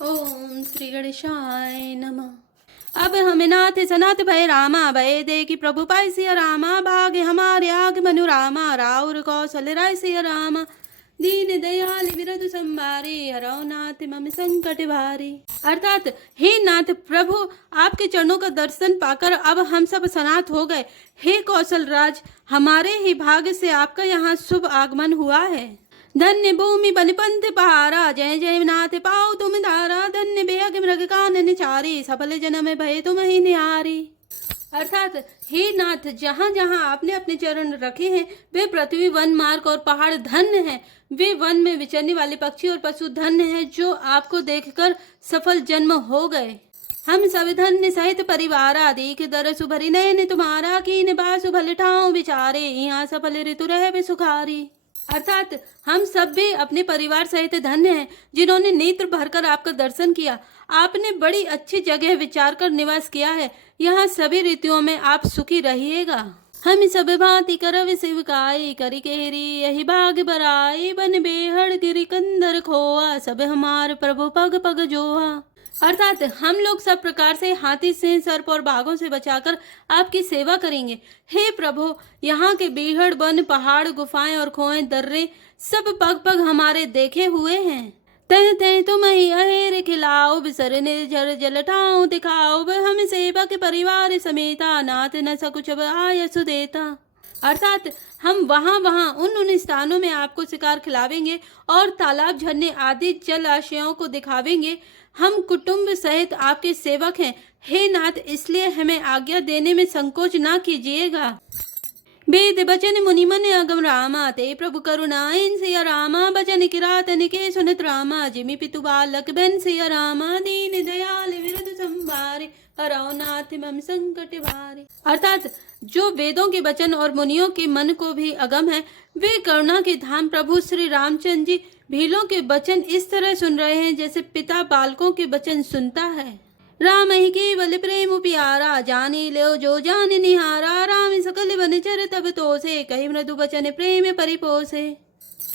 ओम श्री गणेशाय नमः। अब हमें नाथ सनाथ भय रामा, भय दे कि प्रभु पाई सिया रामा, भाग्य हमारे आग मनु रामा, राउर कौशल राय सिया रामा, दीन दयाल विरधु संभारे, हरौ नाथ मम संकट भारी। अर्थात हे नाथ प्रभु, आपके चरणों का दर्शन पाकर अब हम सब सनाथ हो गए। हे कौशल राज, हमारे ही भाग्य से आपका यहाँ शुभ आगमन हुआ है। धन्य भूमि बन पंथ पहारा, जय जय नाथ पाओ तुम धारा, धन्य बेअग मृग कानन चारी, सफल जन्म भय तुम ही निहारी। अर्थात हे नाथ, जहाँ जहाँ आपने अपने चरण रखे हैं वे पृथ्वी, वन, मार्ग और पहाड़ धन्य हैं। वे वन में विचरने वाले पक्षी और पशु धन्य हैं जो आपको देखकर सफल जन्म हो गए। हम सब धन्य सहित परिवारा, देख दरसु भरी नयन तुम्हारा, कीन बासु भले ठाव विचारे, यहाँ सफल ऋतु रहे सुखारी। अर्थात हम सब भी अपने परिवार सहित धन्य हैं जिन्होंने नेत्र भरकर आपका दर्शन किया। आपने बड़ी अच्छी जगह विचार कर निवास किया है। यहाँ सभी ऋतुओं में आप सुखी रहिएगा। हम सब भांति करव शिवकाई, करी केरी यही भाग बराई, बन बेहड़ गिरी कंदर खोआ, सब हमार प्रभु पग पग जोहा। अर्थात हम लोग सब प्रकार से हाथी, सिंह, सर्प और बाघों से बचाकर आपकी सेवा करेंगे। हे प्रभु, यहाँ के बीहड़, वन, पहाड़, गुफाएं और खोएं, दर्रे सब पग पग हमारे देखे हुए हैं। तह तह तुम ही अहेर खिलाओ, बिसर निर्झर जल ठाओ दिखाओ, हम सेवा के परिवार समेता, नाथ न सकुच आय सुदेता। अर्थात हम वहाँ उन स्थानों में आपको शिकार खिलावेंगे और तालाब, झरने आदि जलाशयों को दिखावेंगे। हम कुटुंब सहित आपके सेवक हैं। हे नाथ, इसलिए हमें आज्ञा देने में संकोच ना कीजिएगा। वेद बचन मुनि मन अगम रामा, ते प्रभु करुणा इन सिया रामा, बचन किरात निके सुनत रामा, जिमि पितु बालक बन सिया रामा, दीन दयाल विरध संभारे, हरौ नाथ मम संकट भारे। अर्थात जो वेदों के वचन और मुनियों के मन को भी अगम है, वे करुणा के धाम प्रभु श्री रामचंद्र जी भीलों के वचन इस तरह सुन रहे हैं जैसे पिता बालकों के वचन सुनता है। राम ही केवल प्रेम प्यारा, जानी लो जो जान निहारा, राम सकल वनचर तब तो से, कही मृदु वचन प्रेम परिपोसे।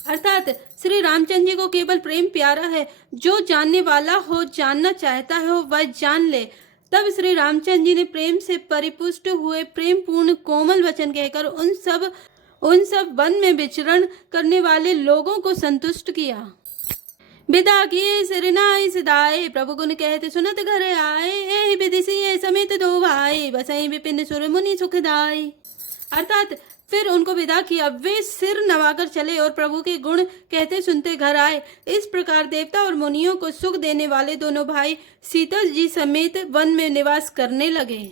अर्थात श्री रामचंद्र जी को केवल प्रेम प्यारा है। जो जानने वाला हो, जानना चाहता है वह जान ले। तब श्री रामचंद्र जी ने प्रेम से परिपुष्ट हुए प्रेम पूर्ण कोमल वचन कहकर उन सब वन में विचरण करने वाले लोगों को संतुष्ट किया। विदा किए सिरनाई सिदाए, प्रभु गुण कहते सुनत घर आए, एहि विधि सिए समेत दो भाई, बसई विपिन सुर मुनि सुखदाई। अर्थात फिर उनको विदा किया। वे सिर नवाकर चले और प्रभु के गुण कहते सुनते घर आए। इस प्रकार देवता और मुनियों को सुख देने वाले दोनों भाई सीता जी समेत वन में निवास करने लगे।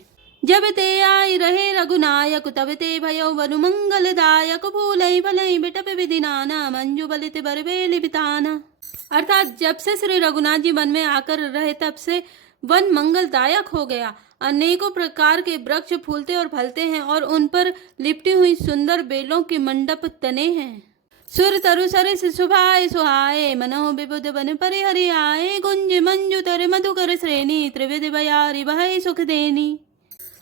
जब ते आई रहे रघुनायक, तब ते भयो वनु मंगलदायक, फूलई भलई बिटप विधि नाना, मंजू बलित बरबेली बिताना। अर्थात जब से श्री रघुनाथ जी वन में आकर रहे तब से वन मंगलदायक हो गया। अनेकों प्रकार के वृक्ष फूलते और फलते हैं और उन पर लिपटी हुई सुंदर बेलों के मंडप तने हैं। सुर तरु सरस सुभाए सुहाए, मनो विबुध बन परि हरि आए, गुंज मंजू तर मधुकर श्रेणी, त्रिविध बयारी बहै सुख देनी।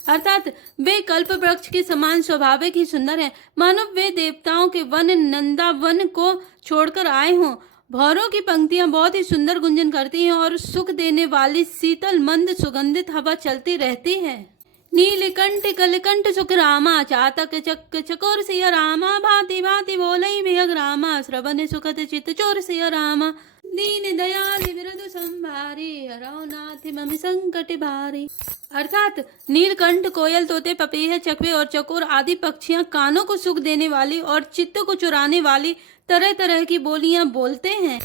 अर्थात वे कल्प वृक्ष के समान स्वाभाविक ही सुंदर हैं, मानो वे देवताओं के वन नंदावन को छोड़कर आए हों। भौरों की पंक्तियां बहुत ही सुंदर गुंजन करती हैं और सुख देने वाली शीतल मंद सुगंधित हवा चलती रहती है। नीलकंठ कलकंठ सुख रामा, चातक चक चकोर सिया रामा, भांति भांति बोलई विहग रामा, श्रवण सुखद चित चोर सिया रामा, दीन दयाल विरधु संभारे, हरौ नाथ मम संकट भारे। अर्थात नीलकंठ, कोयल, तोते, पपीहे, चकवे और चकोर आदि पक्षियां कानों को सुख देने वाली और चित्त को चुराने वाली तरह तरह की बोलियां बोलते हैं।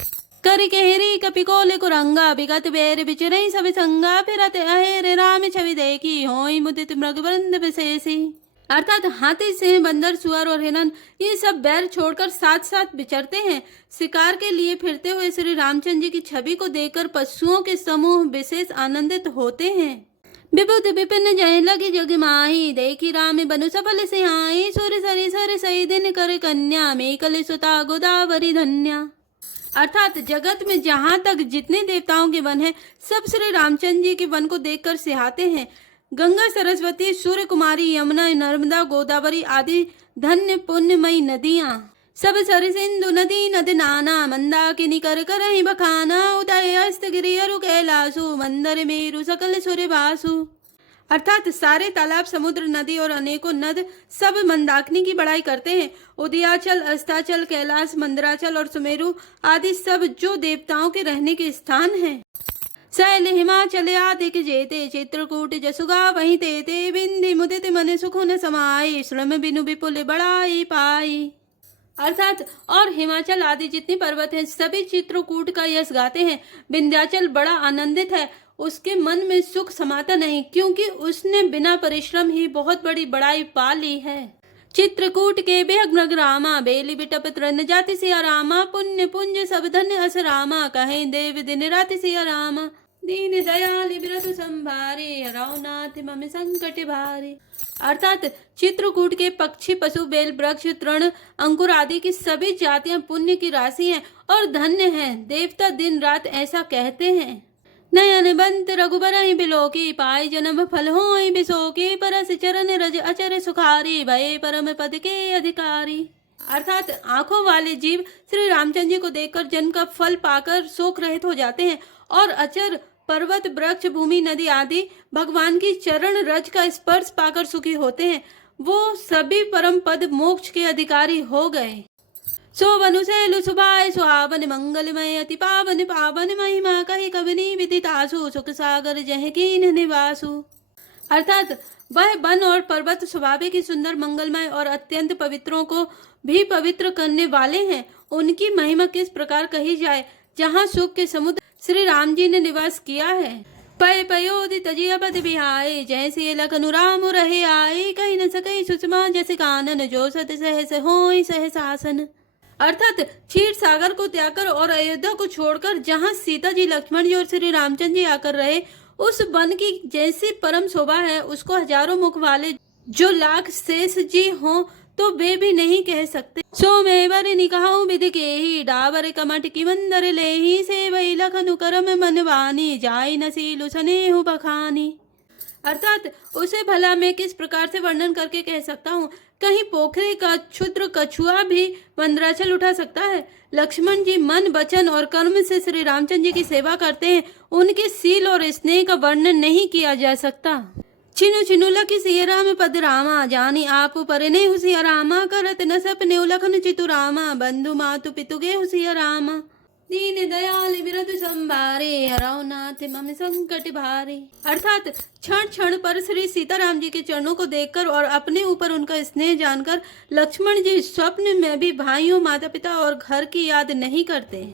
कर केहरी कपिकोल कुरंगा, विगत बेर बिचरई सब संगा, फिरत अहेर राम छवि देखी, होई मुदित मृग वृंद विशेषी। अर्थात हाथी, सिंह, बंदर, सुअर और हिरन ये सब बैर छोड़कर साथ साथ विचरते हैं। शिकार के लिए फिरते हुए श्री रामचंद्र जी की छवि को देखकर पशुओं के समूह विशेष आनंदित होते हैं। विबुध विपिन जय लगी जग माही, देखी राम बनु सफल सिहाई, सुर सरि सर सई दिन कर कन्या, मेकल सुता गोदावरी धन्या। अर्थात जगत में जहाँ तक जितने देवताओं के वन हैं सब श्री रामचंद्र जी के वन को देखकर सिहाते हैं। गंगा, सरस्वती, सूर्य कुमारी, यमुना, नर्मदा, गोदावरी आदि धन्य पुण्यमयी नदियाँ सब सर सिंधु नदी नद नाना मंदाकिनी कर करहि बखाना उदय अस्त गिरि अरु कैलासु मंदर मेरु सकल सुर बासु। अर्थात सारे तालाब, समुद्र, नदी और अनेकों नद सब मंदाकिनी की बड़ाई करते हैं। उदयाचल, अस्ताचल, कैलाश, मंदराचल और सुमेरु आदि सब जो देवताओं के रहने के स्थान हैं। शैल हिमाचल आदिक जेते चित्रकूट जसुगा वहीं तेते बिंदी मुदित मन सुखुन समाई श्रम बिनु विपुल बड़ाई पाई। अर्थात और हिमाचल आदि जितने पर्वत हैं सभी चित्रकूट का यश गाते हैं। विंध्याचल बड़ा आनंदित है, उसके मन में सुख समाता नहीं, क्योंकि उसने बिना परिश्रम ही बहुत बड़ी बड़ाई पा ली है। चित्रकूट के बेहग्न रामा बेली बिटप तृण जाति सिया रामा पुण्य पुंज सब धन्य अस रामा कहें देव दिन राति सिया रामा दीन दयाल बिरत संभारे हराओ नाथ मम संकट भारे। अर्थात चित्रकूट के पक्षी, पशु, बेल, वृक्ष, तृण, अंकुर आदि की सभी जातियां पुण्य की राशि हैं और धन्य हैं। देवता दिन रात ऐसा कहते हैं। नयन बंत रघुबर बिलोकी पाए जन्म फल हो बिसोकी परस चरण रज अचर सुखारी भये परम पद के अधिकारी। अर्थात आंखों वाले जीव श्री रामचंद्र जी को देखकर जन्म का फल पाकर शोक रहित हो जाते हैं और अचर, पर्वत, वृक्ष, भूमि, नदी आदि भगवान की चरण रज का स्पर्श पाकर सुखी होते हैं। वो सभी परम पद मोक्ष के अधिकारी हो गए। सोवनु सैलु सुभाय सुहावन मंगलमय अति पावन पावन महिमा कही कवनी विदितासु सुख सागर जह कीन निवासु। अर्थात वह वन और पर्वत स्वाभाविक ही सुंदर, मंगलमय और अत्यंत पवित्रों को भी पवित्र करने वाले हैं। उनकी महिमा किस प्रकार कही जाए। जहाँ सुख के समुद्र श्री राम जी ने निवास किया है। पय पयोधि तजिया पद बिहाए जैसे लखनु राम रहे आए कहीं न सके सुषमा जैसे कानन जो सत सहस होई सहसासन। अर्थात क्षीर सागर को त्याग कर और अयोध्या को छोड़कर जहाँ सीता जी, लक्ष्मण जी और श्री रामचंद्र जी आकर रहे, उस वन की जैसी परम शोभा है उसको हजारों मुख वाले जो लाख शेष जी हों तो वे भी नहीं कह सकते। सोमेवर निकहाऊ विधि के ही डाबर कमट की मंदर ले ही से वही लखनु करम मनवानी जाय नसीलु सनेहु बखानी। अर्थात उसे भला मैं किस प्रकार से वर्णन करके कह सकता हूँ। कहीं पोखरे का क्षुद्र कछुआ भी मंदराचल उठा सकता है। लक्ष्मण जी मन, वचन और कर्म से श्री रामचंद्र जी की सेवा करते हैं। उनके सील और स्नेह का वर्णन नहीं किया जा सकता। छिनु छिनु लखि सिय राम पद रामा जानी आप परने हुसिया रामा करत न सपने लखन चितु रामा बंधु मातु पितु गे हुसिया रामा दीन दयाल विरत संभारे हराओ नाथ मम संकट भारे। अर्थात क्षण क्षण पर श्री सीताराम जी के चरणों को देखकर और अपने ऊपर उनका स्नेह जानकर लक्ष्मण जी स्वप्न में भी भाइयों, माता पिता और घर की याद नहीं करते।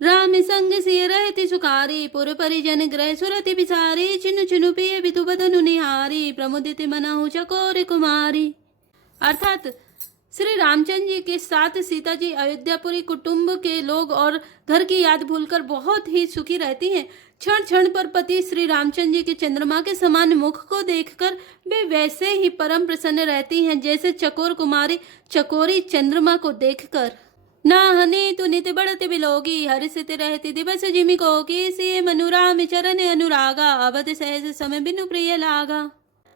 राम संग सिय रहती सुखारी पुर परिजन ग्रह सुरति बिसारी चिनु चिनु पिय बितु बदनु निहारी प्रमुदित मनहु चकोर कुमारी। अर्थात श्री रामचंद्र जी के साथ सीता जी अयोध्यापुरी कुटुंब के लोग और घर की याद भूलकर बहुत ही सुखी रहती हैं। क्षण क्षण पर पति श्री रामचंद्र जी के चंद्रमा के समान मुख को देखकर वे वैसे ही परम प्रसन्न रहती हैं जैसे चकोर कुमारी चकोरी चंद्रमा को देखकर। ना हने तु नित बढ़त बिलोगी हर्षित रहती दिवस जिमि को की सिय मनुराम चरण अनुरागा अवध सहज समय बिनु प्रिय लागा।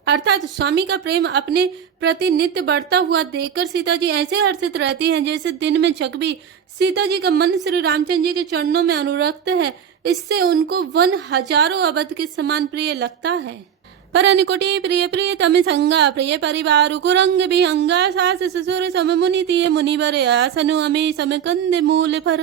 अर्थात स्वामी का प्रेम अपने प्रति नित्य बढ़ता हुआ देखकर सीता जी ऐसे हर्षित रहती हैं जैसे दिन में चकबी। सीता जी का मन श्री रामचंद्र जी के चरणों में अनुरक्त है, इससे उनको वन हजारों अवध के समान प्रिय लगता है। पर अनुकोटि प्रिय प्रिय तम संगा प्रिय परिवार कुरंग विहंगा सास ससुर सम मुनि तिय मुनिवर आसनु अमे सम कंद मूल पर।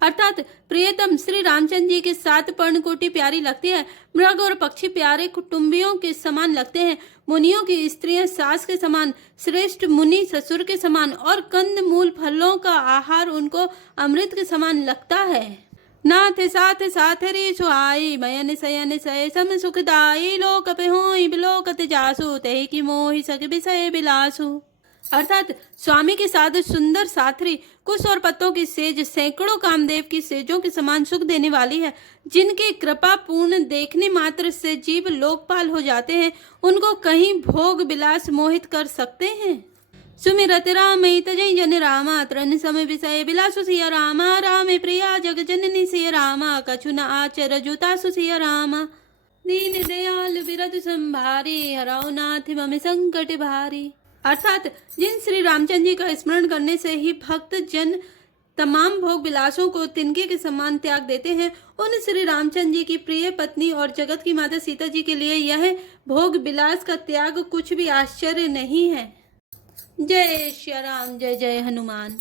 अर्थात प्रियतम श्री रामचंद्र जी के साथ पर्णकोटि प्यारी लगती है, मृग और पक्षी प्यारे कुटुंबियों के समान लगते हैं, मुनियों की स्त्रियां सास के समान, श्रेष्ठ मुनि ससुर के समान और कंद मूल फलों का आहार उनको अमृत के समान लगता है। नाथ साथ साथ रे सुहाई मयन सयन सय सम सुखदाई लोक पे होई बिलोकत जासु ते की मोहि सक विषय बिलासु। अर्थात स्वामी के साथ सुंदर साथरी कुश और पत्तों की सेज सैकड़ों कामदेव की सेजों के समान सुख देने वाली है, जिनके कृपा पूर्ण देखने मात्र से जीव लोकपाल हो जाते हैं, उनको कहीं भोग विलास मोहित कर सकते हैं। सुमिरत राम तजय जन रामा तृण समय विषय बिलासु सिया रामा रामे प्रिया जग जननी सिया रामा कछु न आचर जुतासु सिया रामा दीन दयाल विरद संभारी हराओ नाथ मम संकट भारी। अर्थात जिन श्री रामचंद्र जी का स्मरण करने से ही भक्त जन तमाम भोग विलासों को तिनके के समान त्याग देते हैं, उन श्री रामचंद्र जी की प्रिय पत्नी और जगत की माता सीता जी के लिए यह भोग विलास का त्याग कुछ भी आश्चर्य नहीं है। जय श्री राम, जय जय हनुमान।